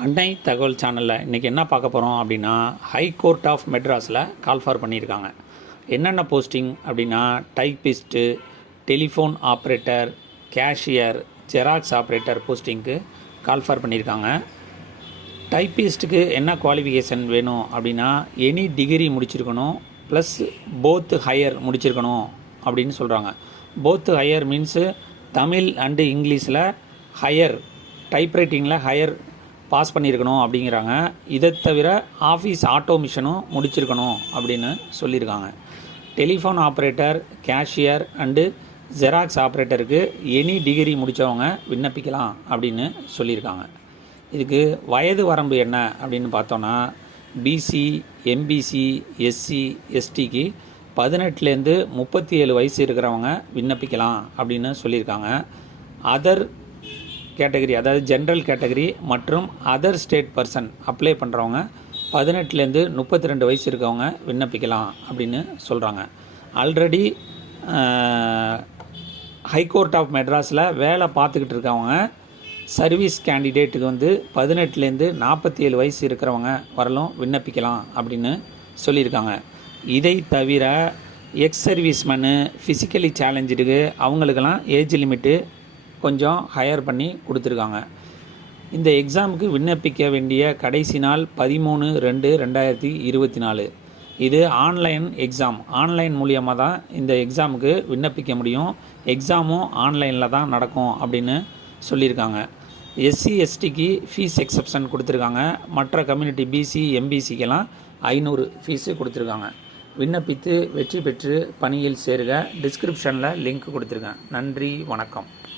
அன்னை தகவல் சேனலில் இன்றைக்கி என்ன பார்க்க போகிறோம் அப்படின்னா, ஹை கோர்ட் ஆஃப் மெட்ராஸில் கால்ஃபார் பண்ணியிருக்காங்க. என்னென்ன போஸ்டிங் அப்படின்னா, typist, telephone operator, cashier, xerox operator போஸ்டிங்க்கு கால்ஃபார் பண்ணியிருக்காங்க. டைப்பிஸ்ட்டுக்கு என்ன குவாலிஃபிகேஷன் வேணும் அப்படின்னா, எனி டிகிரி முடிச்சிருக்கணும், ப்ளஸ் போத் ஹையர் முடிச்சிருக்கணும் அப்படின்னு சொல்கிறாங்க. Both higher means Tamil and இங்கிலீஷில் ஹையர், டைப்ரைட்டிங்கில் ஹையர் பாஸ் பண்ணியிருக்கணும் அப்படிங்கிறாங்க. இதை தவிர ஆஃபீஸ் ஆட்டோமிஷனும் முடிச்சிருக்கணும் அப்படின்னு சொல்லியிருக்காங்க. Telephone operator, cashier and xerox ஆப்ரேட்டருக்கு எனி டிகிரி முடித்தவங்க விண்ணப்பிக்கலாம் அப்படின்னு சொல்லியிருக்காங்க. இதுக்கு வயது வரம்பு என்ன அப்படின்னு பார்த்தோன்னா, பிசி, எம்பிசி, எஸ்சி, எஸ்டிக்கு 18லேருந்து 37 வயசு இருக்கிறவங்க விண்ணப்பிக்கலாம் அப்படின்னு சொல்லியிருக்காங்க. அதர் கேட்டகரி, அதாவது ஜென்ரல் கேட்டகரி மற்றும் அதர் ஸ்டேட் பர்சன் அப்ளை பண்ணுறவங்க 18லேருந்து 32 வயசு இருக்கவங்க விண்ணப்பிக்கலாம் அப்படின்னு சொல்கிறாங்க. ஆல்ரெடி ஹைகோர்ட் ஆஃப் மெட்ராஸில் வேலை பார்த்துக்கிட்டு இருக்கவங்க சர்வீஸ் கேண்டிடேட்டுக்கு 18லேருந்து 47 வயசு இருக்கிறவங்க வரலும் விண்ணப்பிக்கலாம் அப்படின்னு சொல்லியிருக்காங்க. இதை தவிர எக்ஸ் சர்வீஸ்மேனு, ஃபிசிக்கலி சேலஞ்சுக்கு அவங்களுக்கெல்லாம் ஏஜ் லிமிட்டு கொஞ்சம் ஹையர் பண்ணி கொடுத்துருக்காங்க. இந்த எக்ஸாமுக்கு விண்ணப்பிக்க வேண்டிய கடைசி நாள் 13/2/2024. இது ஆன்லைன் எக்ஸாம். ஆன்லைன் மூலியமாக தான் இந்த எக்ஸாமுக்கு விண்ணப்பிக்க முடியும். எக்ஸாமும் ஆன்லைனில் தான் நடக்கும் அப்படின்னு சொல்லியிருக்காங்க. எஸ்சி, எஸ்டிக்கு ஃபீஸ் எக்ஸப்ஷன் கொடுத்துருக்காங்க. மற்ற கம்யூனிட்டி பிசி, எம்பிசிக்கெல்லாம் 500 ஃபீஸு கொடுத்துருக்காங்க. விண்ணப்பித்து வெற்றி பெற்று பணியில் சேருக. டிஸ்கிரிப்ஷனில் லிங்க் கொடுத்துருக்கேன். நன்றி, வணக்கம்.